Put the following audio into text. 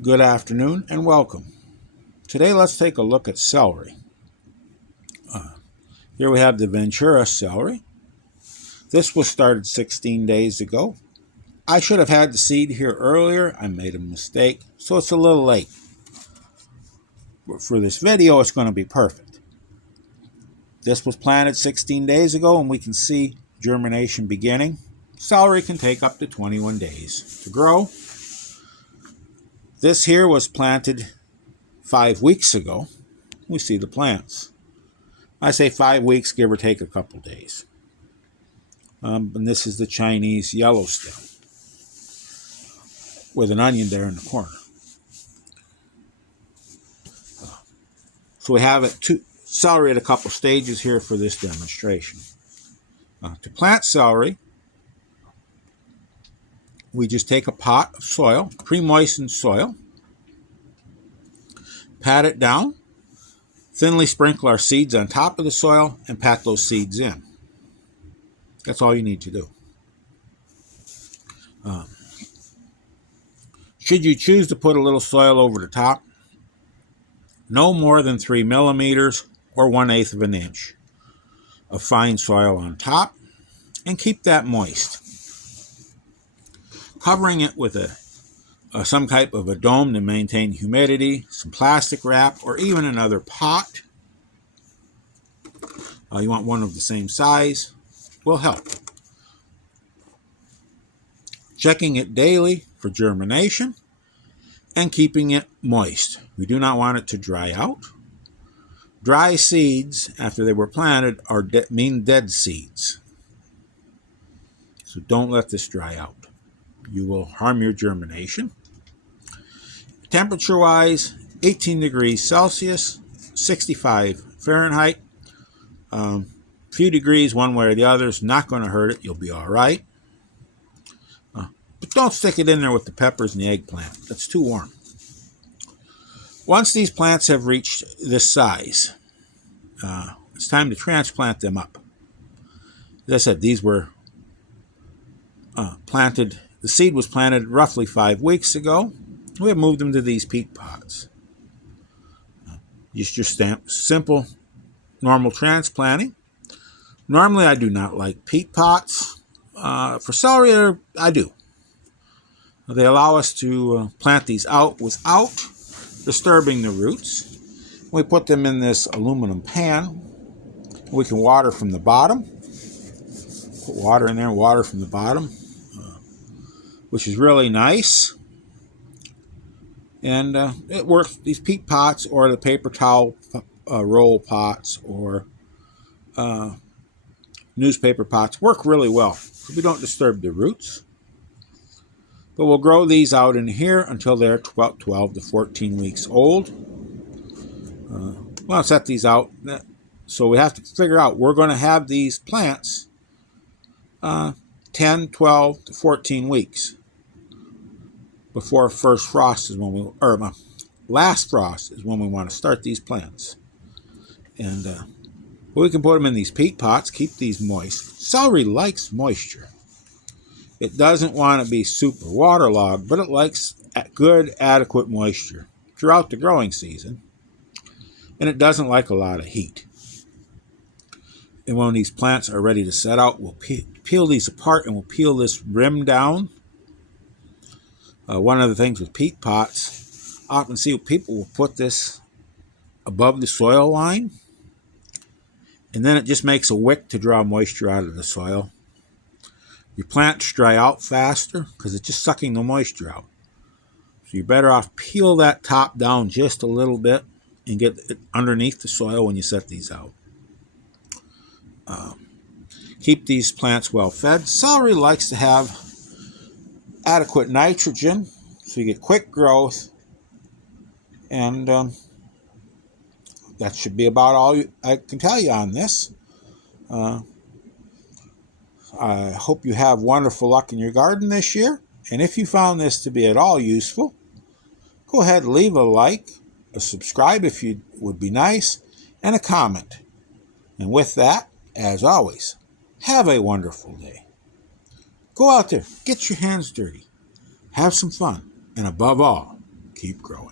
Good afternoon and welcome. Today let's take a look at celery. Here we have the Ventura celery. This was started 16 days ago. I should have had the seed here earlier. I made a mistake, so it's a little late. But for this video, it's going to be perfect. This was planted 16 days ago and we can see germination beginning. Celery can take up to 21 days to grow. This here was planted 5 weeks ago. We see the plants. I say 5 weeks, give or take a couple days. And this is the Chinese yellow stem with an onion there in the corner. So we have celery at a couple stages here for this demonstration. To plant celery, we just take a pot of soil, pre-moistened soil, pat it down, thinly sprinkle our seeds on top of the soil, and pat those seeds in. That's all you need to do. Should you choose to put a little soil over the top, no more than 3 millimeters or 1/8 of an inch of fine soil on top, and keep that moist. Covering it with some type of a dome to maintain humidity, some plastic wrap, or even another pot. You want one of the same size, will help. Checking it daily for germination and keeping it moist. We do not want it to dry out. Dry seeds, after they were planted, mean dead seeds. So don't let this dry out. You will harm your germination. Temperature-wise, 18 degrees Celsius, 65 Fahrenheit. A few degrees one way or the other is not going to hurt it. You'll be all right. But don't stick it in there with the peppers and the eggplant. That's too warm. Once these plants have reached this size, it's time to transplant them up. As I said, these were planted. The seed was planted roughly 5 weeks ago. We have moved them to these peat pots. Just your simple, normal transplanting. Normally, I do not like peat pots. For celery, I do. They allow us to plant these out without disturbing the roots. We put them in this aluminum pan. We can water from the bottom. Put water in there, water from the bottom, which is really nice. And it works. These peat pots or the paper towel roll pots or newspaper pots work really well. So we don't disturb the roots. But we'll grow these out in here until they're 12 to 14 weeks old. We'll set these out. So we have to figure out, we're going to have these plants 10, 12 to 14 weeks before first frost is when last frost is when we want to start these plants. And we can put them in these peat pots, keep these moist. Celery likes moisture. It doesn't want to be super waterlogged, but it likes good, adequate moisture throughout the growing season. And it doesn't like a lot of heat. And when these plants are ready to set out, we'll peel these apart and we'll peel this rim down. One of the things with peat pots, I often see people will put this above the soil line, and then it just makes a wick to draw moisture out of the soil. Your plants dry out faster because it's just sucking the moisture out. So you're better off peel that top down just a little bit and get it underneath the soil when you set these out. Keep these plants well fed. Celery likes to have adequate nitrogen, so you get quick growth, and that should be about all I can tell you on this. I hope you have wonderful luck in your garden this year, and if you found this to be at all useful, go ahead and leave a like, a subscribe if you would be nice, and a comment. And with that, as always, have a wonderful day. Go out there, get your hands dirty, have some fun, and above all, keep growing.